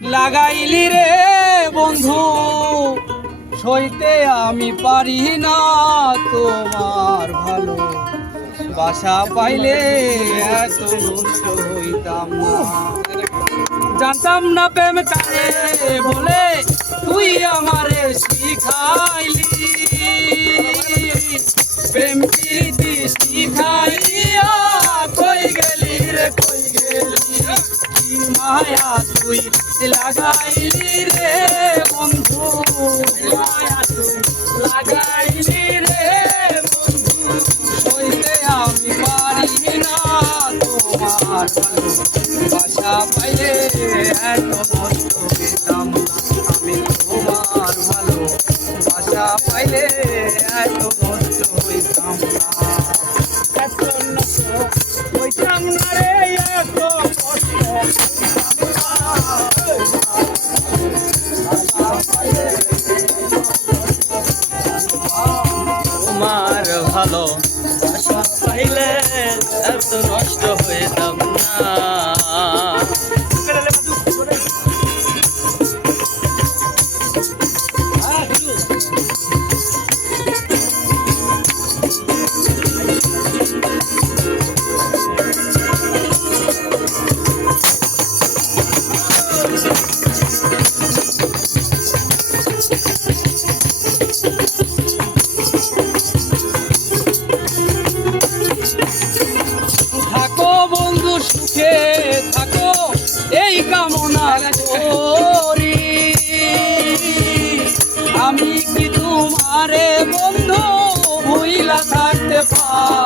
লাগাইলি রে বন্ধু, সইতে আমি পারি না তোমার ভালো। বাসা পাইলে এত হইতাম না। জানতাম না প্রেম কারে বলে মায়া তুই লাগাইলি রে বন্ধু মায়া তুই লাগাইলি রে বন্ধু। আমি পারি না তোমার বাসা পাইলে এত নষ্ট পেতাম আমি তোমার ভালো বাসা পাইলে এত নষ্ট হইতাম না এত না রে ভালো। আশা পাইলে এত নষ্ট হইতাম না। সুখে থাকো এই কামনা করি। আমি কি তোমারে বন্ধু ভুইলা থাকতে পারি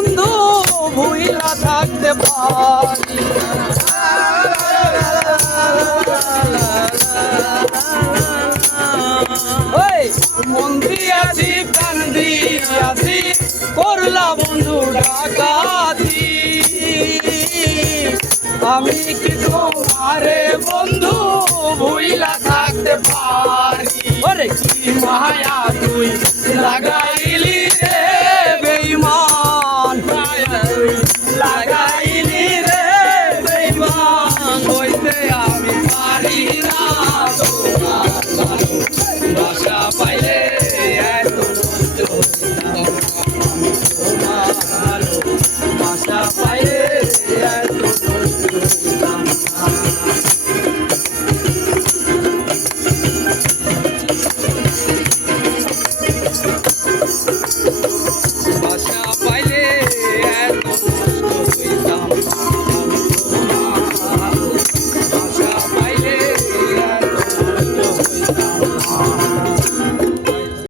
বন্ধু ভুইলা থাকতে পারি। মন দিয়াছি, প্রাণ দিয়াছি, করলা বন্ধু ডাকাতি। আমি কি তোমারে বন্ধু ভুইলা Hallelujah.